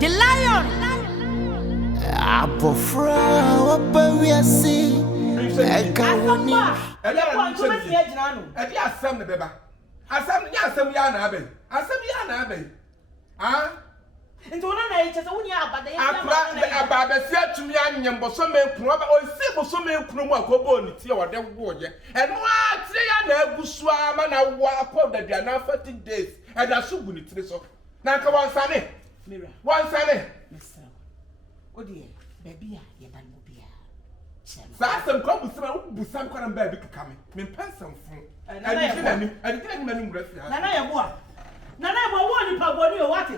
The lion. Abofra, what we are seeing. I can't Into one night, as only about the said to me, and Yambosom, or Sibo Some Kruma, Cobon, or the warrior. And what say I never swam and I walk up that they are now 30 days, and I should be so. Now come on, Sunny. Mirror. One Sunny. Miss. Oh dear, baby, you ban Mobia. Some come with some kind of baby coming. Me pencil from. And I didn't mean breath. Nana, what? Nana, what you paboni or what?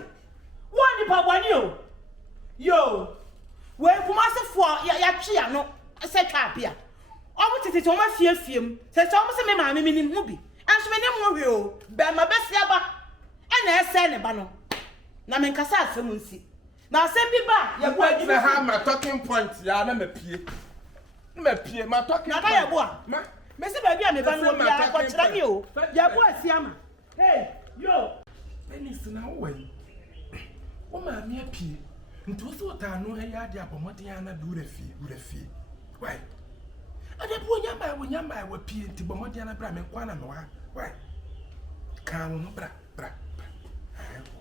One the paboni. Yo, where from us for ya no, I said capia. Almost it is almost fear film, says almost a mammy meaning movie. And she made him more, bear my best yaba. And I said a bano. Namen Casa, someone see. Now send me back. You're going to have my talking points. Yeah, I'm a peer. My talking point. Mr. Baby, I'm a van of my watch you. Your boy, Siama. Hey, yo. Bernice now way. Oh, my mere peer. Into what I know, I had the Apomatiana do the fee. Why? I don't want when Yama will peer to Bomodiana Bram and Quanama. Why? Come, bra.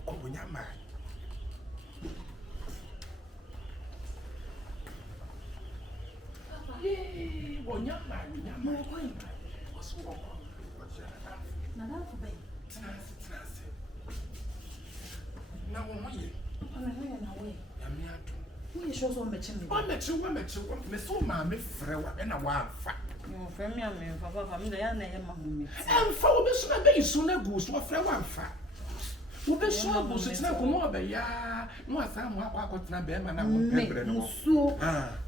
Oh, when Yama. Yay, when Yama, what's wrong? Madame Fobe. Now, who shows on the chimney? One met you, Miss Mammy Frewa and a wild fat. No, for me, I'm for family, and and for Miss May sooner goes to a Frewa fat. Who be sure was it's not more, but ya, no, some what not bear, and I will never know.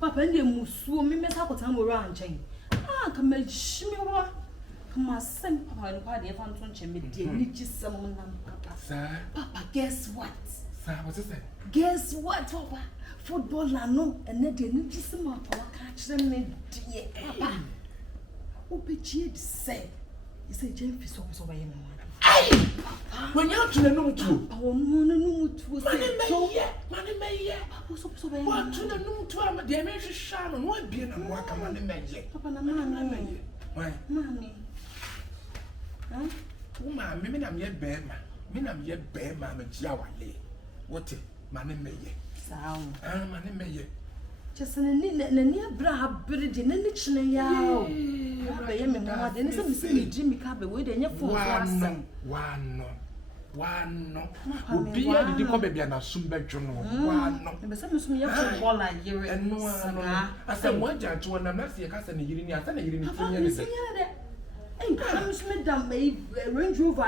Papa, and you musu, me miss how time around chain. Ah, come and shimmy. Come on, send Papa and party if I'm trying to make just someone. Sir, Papa, guess what? Sir, what's it? Guess what, Papa? Football, I know, and then they need some more power catch them, dear Papa. What be cheered say? You say Gyemfi so away in one. When you're to the noon to, oh, no, money may, what to the noon to, I'm a damage shaman, won't be in a walk on the magic. Papa, man, why, mommy. Huh? Oh, my, maybe I'm yet bear, I'm yet bear, mamma, Jawale. What it, money may, sound, money may. Just a near bra, bridge in the chin, yaw. I am a mother, and some silly Jimmy Cabby with a fool. One, would be a little baby and a soon bedroom. One, but some of me have all I hear and no one. I said, one judge, one, I'm not seeing a cousin, you didn't have any. Hey, come Smith down, may Range Rover.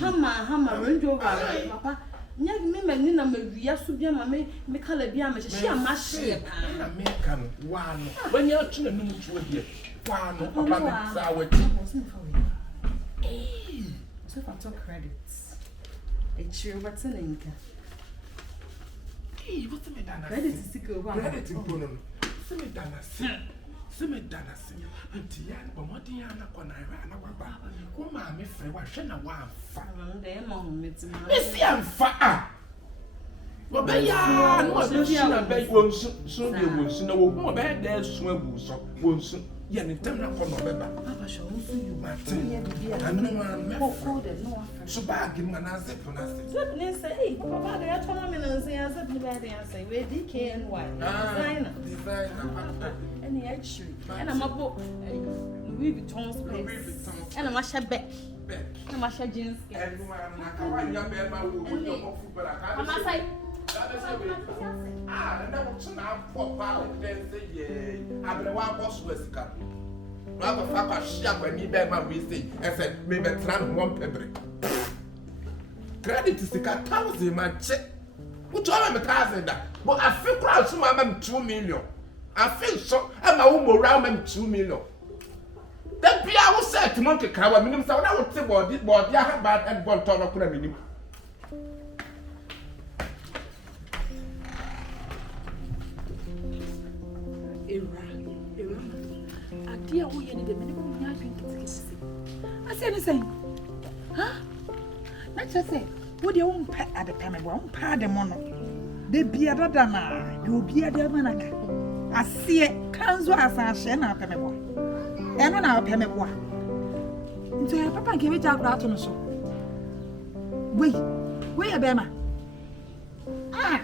Hammer, Range Rover, Papa. Never me, Nina, may Subia, me Calabia, she a mash. American, one. When you're to the noon to here, one, sour. So I took credits. It's your what's an inca. Hey, what's the matter? Credit is to go one. Credit in Bruno. Simidana, and Tian, but what Diana when I ran away. Oh, mammy, Frewa, Shana, one fat. Missy, I'm fat. Well, Bayan was a bed soon you will see no more bad there swim, so won't soon. Yen in terms of November. Papa shall also you, Martin. And no one so bad, give an answer for nothing. Let say, Papa, they are telling me and say, I said, bad answer, where DK and why? Designer. And the actually, and I'm a book. We Louis Vuitton space. And I'm a shabby. I'm a shabby jeans. I'm a side. Ah, and that was now poor power. Then say, yeah, I'm the one boss was come. Rather, fuck a shop when you bear my wasting. I said, maybe tram 1 pebble. Credit is the 1,000 man check. What told him 1,000? But I feel proud to my 2 million. I feel so, I'm a woman around 2 million. That be I was said to Monkey Cow, minimum, so I would say, well, this boy, I have bad and 1 ton of minimum. Dear, we need the minimum young I said, listen, huh? Let's just say, what do you want at the time? One part the mono. They be a dama, you be a dear I see it, comes as I share now, Pemebo. And on our Pemebo. Into your papa give it out on the show. Wait, a Bema. Ah,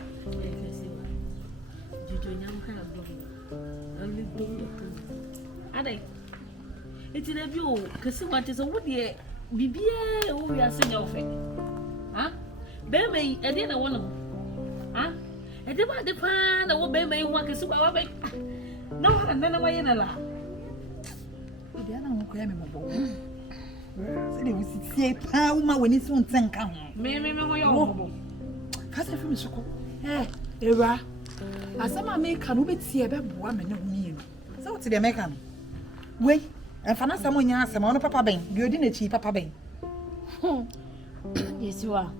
it's in a view, because what is a woody, be oh, we are saying of it. Huh? Baby, I didn't want to. Huh? I didn't want the pan, I will baby work as about it. No, and then away in a lap. The other one came in my boat. So they will see a woman when it's on 10 count. Maybe my own. First, I finish. Eh, Era. As some American will see a bad woman, no mean. So to the American. Wait. And for someone else, I'm on Papa Ben. You didn't cheap Papa Ben. Yes, you are.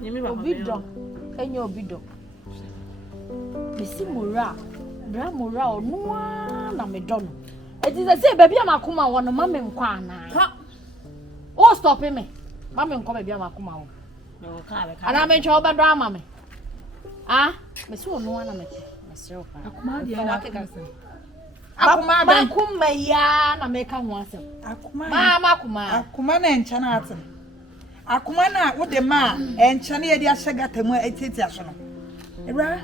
Obido, and your bido. Missy Mura, Bramura, no one, I'm a don. It is a say, baby, I'm a kuma one of Mamma and Kwana. Oh, stop me. Mamma and Common Yamakuma. No, and I'm a job at drama. Ah, Miss no one, I'm a myself. Akuma ya na meka ho asem. Akuma na encha na atem. Akuma na wo de ma encha na ye de ahyegata mu etiti aso no. Ebra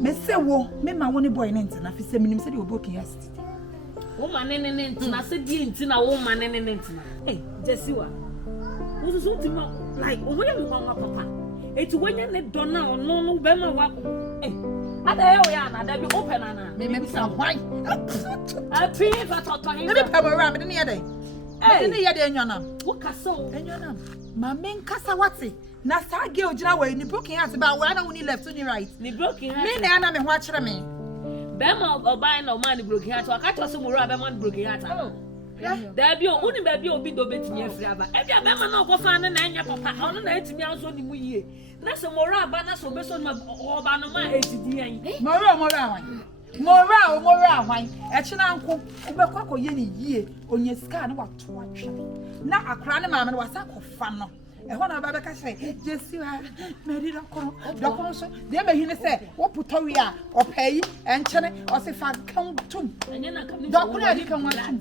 me se wo me ma wo ne boy ne ntina fi se minim se de obo kia city. Wo ma ne ntina se die ntina wo ma ne ntina. Eh, Jessiwa. Wo so ntima like wo ya me wa papa. Eti wonya ne dona ono no be ma wa. Eh. Ada yo ya na da bi open na. Me be some why. I pay for talking. Me be pam around me ne yede. Me ne yede Eyonam. Wo kasa o. Eyonam. Ma men kasa wate. Na sa ge ogina we ni broken heart ba we na woni left ni right. Ni broken heart. Me na me ho a kire me. Be ma oban na o man broken heart. Wa ka to so mo ro be man broken heart. Da bi o uni be bi obi do betimi afiri aba. E bia be ma na okofa na enya papa. Ono na etimi anso ni mu yie. Na so mora aba na so beso ma oba no ma etidi yan. Mora wan. Mora wan. E china nko ubekwa koye ni yie. Onye sika na wato atwe. Na akra ne maame no wasa kofa no. E ho na ba be ka hye. Jesiwa meri dokoro so. De be hine se wo puto wi a opayi enchene o se fa kan tum. Enye na kan. Dokoro adi kan wan.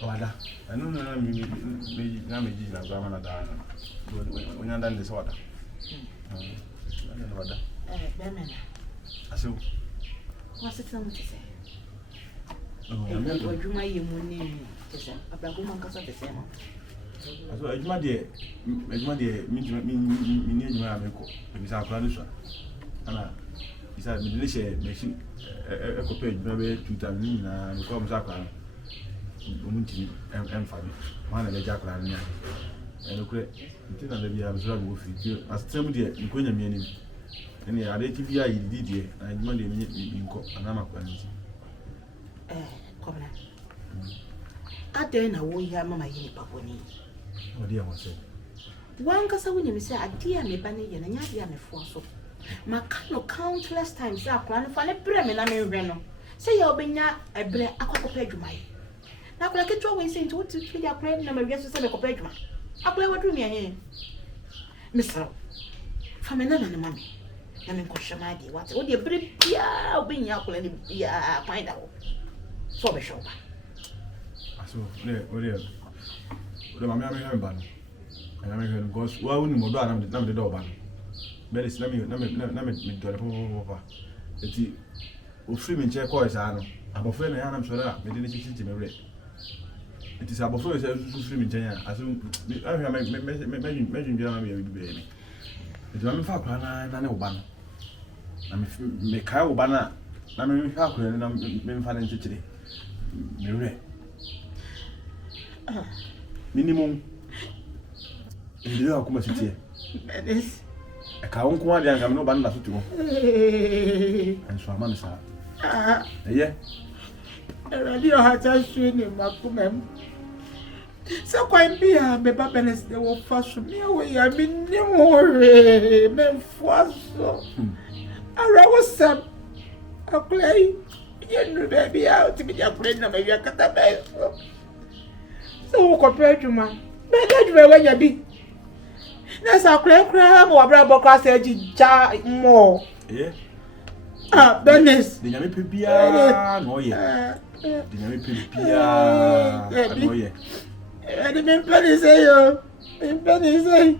Wada, I don't know me na zama na da when I'm done this water. Wada. Bemena. Aso. What's it something to say? Oh, I'm going to do my money. Abrago man kasa the same. Aso, ejuma de me need my ameko. Because I plan this one. Ana isa me dey share machine e ko page me 2 times na me come zakwa. Omunti emfani mana le jakra nya enokure ntina na bia mzura go fi astem de nkonya mi anim Any other TV I did here, and Monday in court, and I'm a quantity. Come on. I don't know who you are, Mamma Yeboah. Oh, dear, one said. One cassa when you say, I dear me, Banny, and I am a force. My countless times I plan for a bremen and a reno. Say you'll be a bread, a cock of my. Now, I get always saying to treat your friend, and I guess to send a copedma. I play what do me here. Mister, from another mammy. I mean, question my dear, what would you bring? Yeah, being out, let him find out. So be sure. So, there. The mammy have ban. And I make her go, why wouldn't you go the door ban? Bernice, let me do the over. It's free in check, boys. I know. I'm a friend, and I'm sure that we didn't see me red. It is about 4 years free in China. I assume I imagine baby. It's not for Pana and Obana. I'm a cow banner. I'm a cow and I'm been financial today. Minimum. You are come city. Bernice. A cow and I'm no band to go. And so I'm on the yeah. Radio has a swing in my so quite be a baby Bernice, they will fast from me away. I mean, no more men for so. I was some a play. You know, baby, out to be a friend of your cat. So compared to my better when you be. That's a cram or bravo class edge more. Yeah. Bernice. The Yami Pipia, no, yeah. The Yami Pipia, no, yeah. I didn't say, oh, Bernice say.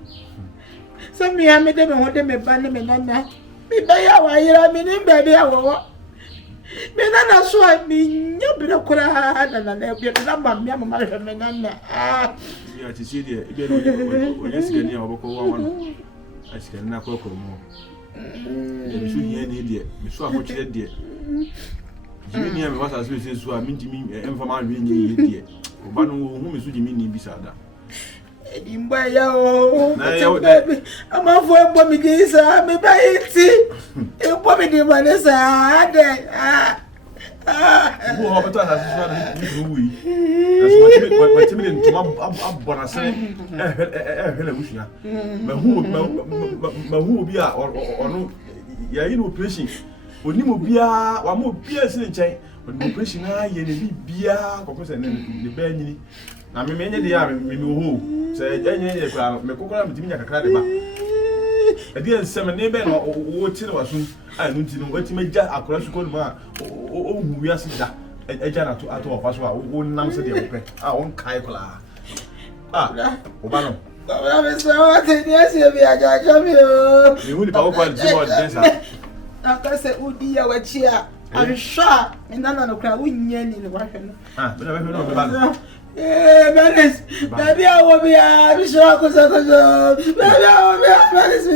Some me, I made them want them a banner, Nana. Me by our I mean, baby, I will. Menana so me, you be a crowd and an air, number, Mamma, Menana. Yeah, to see the when you see any of one, I can not go more. You should hear an idiot, you saw what you did. Jimmy was as we say, so I mean to me, and for my being idiot. Obano, whom is Jimmy beside. I'm a for Bobby days, I'm a by it. You Bobby de Vanessa. What timid to Bonasa? But who be or no? Ya no pressing. When you be one more pierce in chain, when no pressing, I be a because and the Benny. I mean, many the army who say, Jenny, Mecoca, Timina Cradaba. I didn't summon neighbor or what was soon. I don't know what to make a classical man. Oh, we are sitting a jana to out of us who won't answer the open. I won't Kaikola. Ah, Obano. Yes, you will be powerful. I said, would be our chair. I'm sure, and none of the crowd wouldn't in the weapon. Ah, but I don't know about it. Bernice, baby, I will be a Bishop. Baby, I will be a Bernice.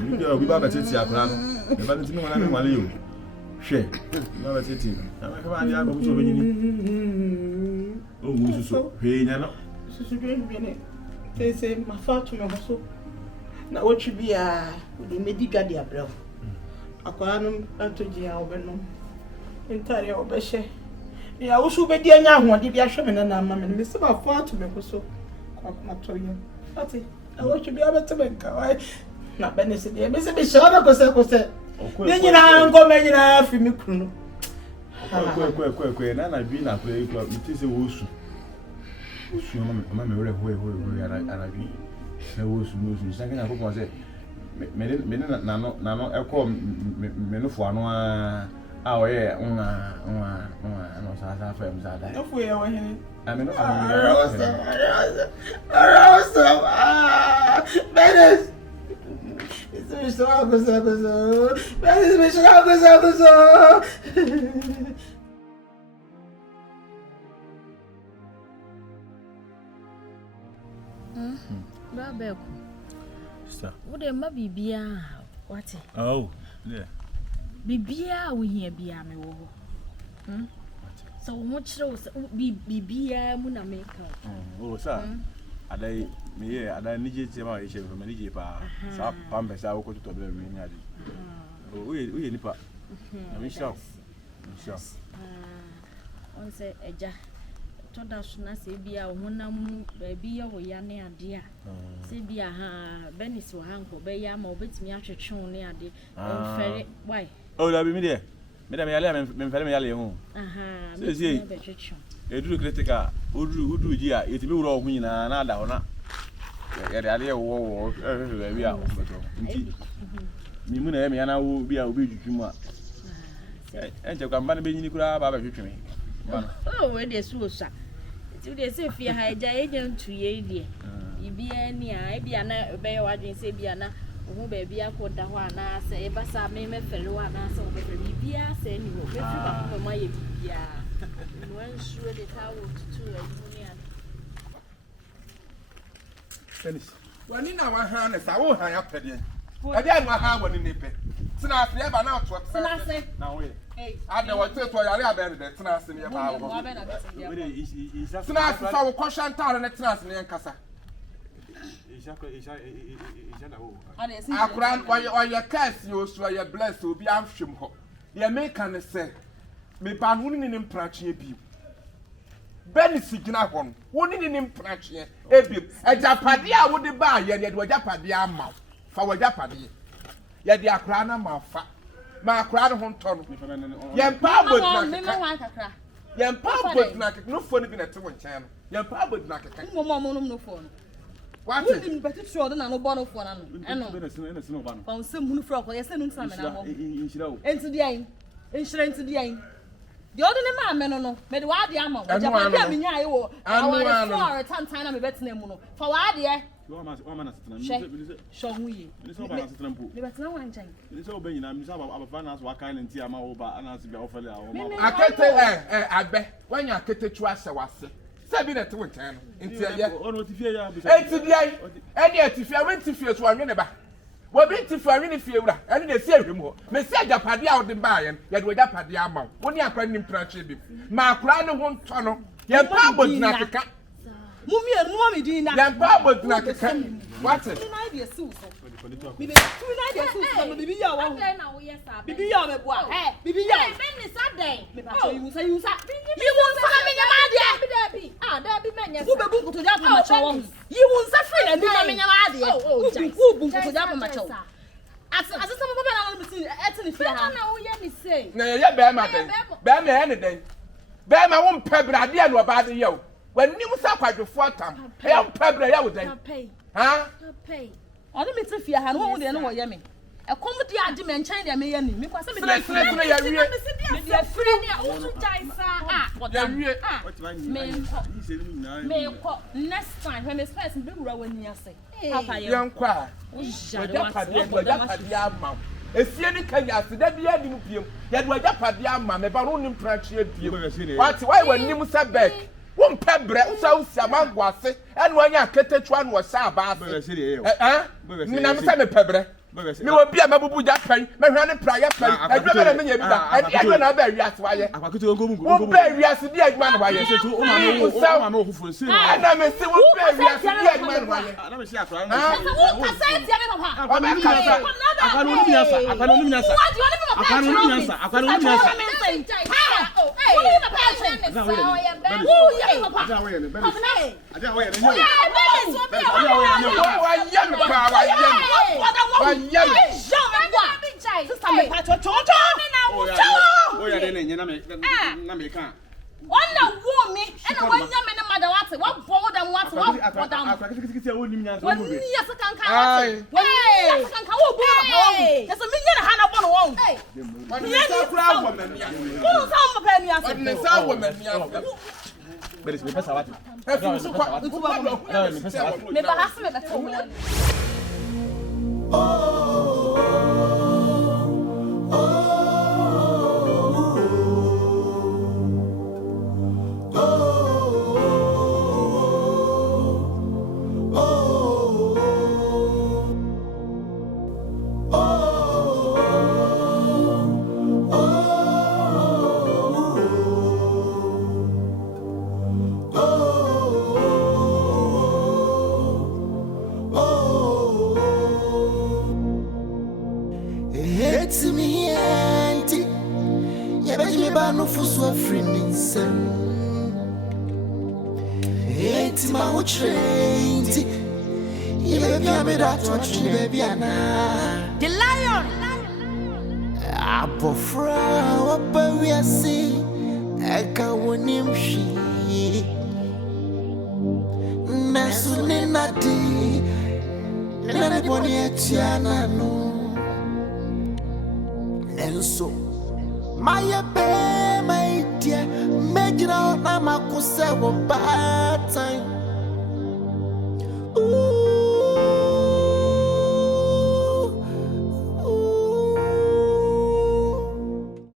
You will be back at your plan. The Valentine when I'm in you. Share. No, that's it. I'm a command. Oh, so, hey, Nana. They say, my father, so. Now, what should be a medical diablo? A quanum, to Giovanni. Entirely obeshe. Ya usu be dia nya ho de bia hwe me na mama me se ba fo ato me ko so. Kwa na to ye. Ati, e wo twe bia bete benka wai. Na Bernice de me se be shara ko se. Ne nyina ngo me nyina afi me kunu. Kwe na bi na kwe ko iti se wo su. Usu mama me wore ho ara bi. Na wo su no su. Sanga na ko ko se. Me na no e ko me no fo ano a oh yeah, no sa fam sa dai. No fui eu hein. I mean, Bernice. Isso me chama coisa. Bernice me chama coisa. Babeko. Sister. What am I bibia? What? Oh, yeah. Bibia we hear bia me wo. So much so bibia mu na make. Oh, sir. Adai Me ada nije tema ishe from nije pa. Sa pambe sa wo ko to be mi nya di. We nipa. Na mi sha. Sha. On say eja. To da so na se bia wo honam ba bia wo ya ne ade a. Se bia ha Bernice wo hanko be ya ma obetimi atwetwe ne ade. Fere why? Oh, da bi mi de. Me da me yale me fere me yale hu. Se Eduru critica uduru ji a yetimi wuro ho nyina na ada ho na ya de ale wo bi a beto nti mi mu na me yana wo bi a obi dwudwum a enje kwa mba na be nyini kura ba hwetwe me oh we dey so sha ti dey say fi ha eja agent to ye die ibi ani a e bia na be ye wadwen say bia na wo ba bia akoda ho ana se e ba sa me fere ho ana se wo be bia se ni wo be fi ba ko ma ye bia one sure the tower to Union. Finish. When in our hand is our high up again. I didn't know how one in the pay. Since never now to what now. I know what to your bed that Sinas in your power. Sinas is our caution town and extras in Casa. I grant why your cast you so your blessed will be amshim ho. The American say. Me ban woni nim prache bi Bernice gina hon woni nim prache ebi ejapade a wodi ba ye de wajapade ama fa wajapade ye de akra na ma fa ma akra no honto no ye pa bodna ye pa bodna no fo ni bi na te won chan no ye pa bodna kaka mo no fo no what ni beti sure na no bono fo na no eno fa nsem hunu fro ko ye se no nsame na mo enti di ayin insurance di ayin the other man no me de wa de ama o japa bia me nya ye wo our floor tantan na me betina mu no fa wa de o ma na setena mi so hu yi mi so ba na setena mpo me betina wan chan mi so ba nyina mi so aba finance wa kan nti ama wo ba ana se bia ofele a wo ma akete abe wanya akete tu ase wase se bi na te won chan no nti ye o no tifie ya bi enti di ai e de tifie we tifie so anwe ne ba wo bi tifie anwe ne fie wura ene de se ahwem ho me se ajapade a wo de ba ye ye de ajapade ama wo ni akwa nim prache bi ma akwa ne ho nto no ye pa bodina keka mumie no mi din na ye pa bodina keka what ni na de su so mi be tu na de su so bibi ya wo bibi ya me boa bibi ya Bernice Asare me ba so yusa me nyama de da bi menye wo be bu kuto ja pa ma chawo yi wunsa free na ni me nyama de wo bu kuto ja pa ma chawo asesa mo ba na no mi tin etini fi ha na wo ye ni say na ye be ma den be ma ye ne den be ma wo mpebra de no ba de ye wo wanim sa kwadwofo atam e mpebra ye wo den ha onu mi tin fi ha no wo de no wo ye me e kom de ade me nchen de me ye ni mi kwa se me de free ya wie me de free ni o tu jai sa ya wie me ko next time when me space be wura wani ase papa ye yankwa wajapade ama efie ni kanya aseda bia dim piem ye de wajapade ama me ba no nim prache piem what why wanim sa back won pebre usa mango ase ene wanya ketetua no sa aba ase mi na me sa me pebre mi wo bia mabubu ja pen me hwa ne praye pen adwa na me nya bi da adwa na ba wi ase waye akwakuto ngo mu wo ba wi ase di adwa na waye setu o ma me wo fufu nsi na me se wo ba wi ase di adwa na waye na me se akra na wo ka sai ti ame papa o me ka sa akanu ni miasa akanu ni miasa Ona wo me ena wanya me ne mother what bold and what down woni yasa kanka woni yasa kanka wo bu na yasa me nyana ha na bo no won woni sa kura wo mania wo sa mo pa mi ase woni sa wo mania Bernice me pesa wati e fu kwa me ba hase me beto mo it's me auntie. Yeah, but you ba no fusu afrini nsem. It's my own trained. Yeah, baby, I'm that watching baby ana. The lion. Abofra wapa we see. Eka wonim shi. Nasu ne nadi. Nane boni etiana no. Nenso. My baby, my dear, make it out. I'm a kusa bad time. Ooh.